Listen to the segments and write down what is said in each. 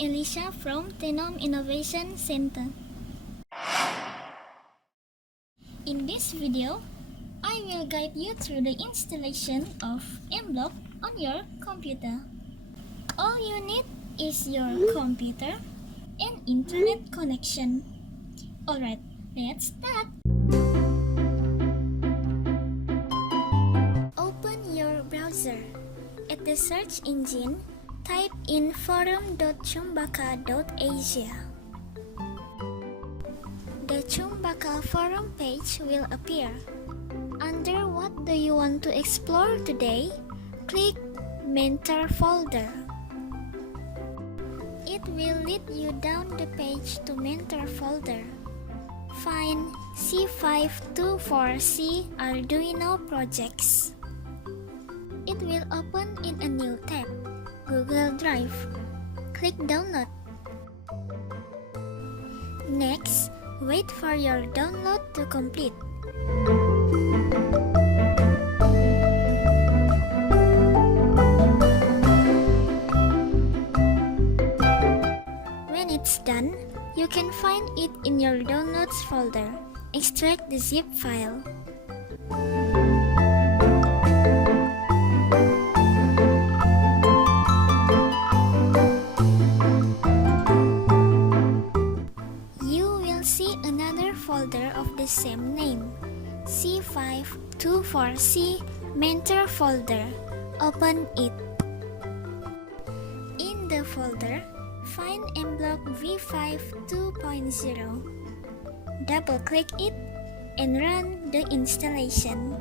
Elisha from Tenom Innovation Center. In this video, I will guide you through the installation of mBlock on your computer. All you need is your computer and internet connection. Alright, let's start! Open your browser. At the search engine, type in forum.chumbaka.asia. The Chumbaka forum page will appear. Under What do you want to explore today? Click Mentor folder. It will lead you down the page to Mentor folder. Find C524C Arduino projects. It will open in a new tab, Google Drive. Click Download. Next, wait for your download to complete. When it's done, you can find it in your Downloads folder. Extract the zip file. Folder of the same name, C524C Mentor folder. Open it. In the folder, find mBlock v5 2.0. Double-click it and run the installation.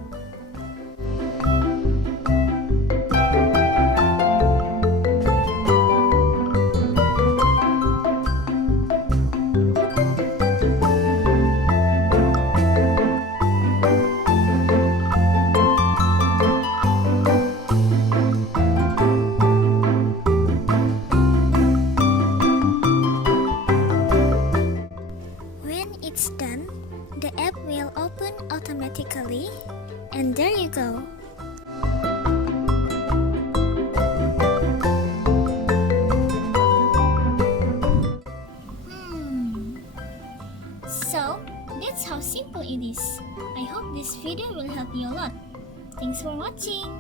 It's done, the app will open automatically, and there you go. So, that's how simple it is. I hope this video will help you a lot. Thanks for watching.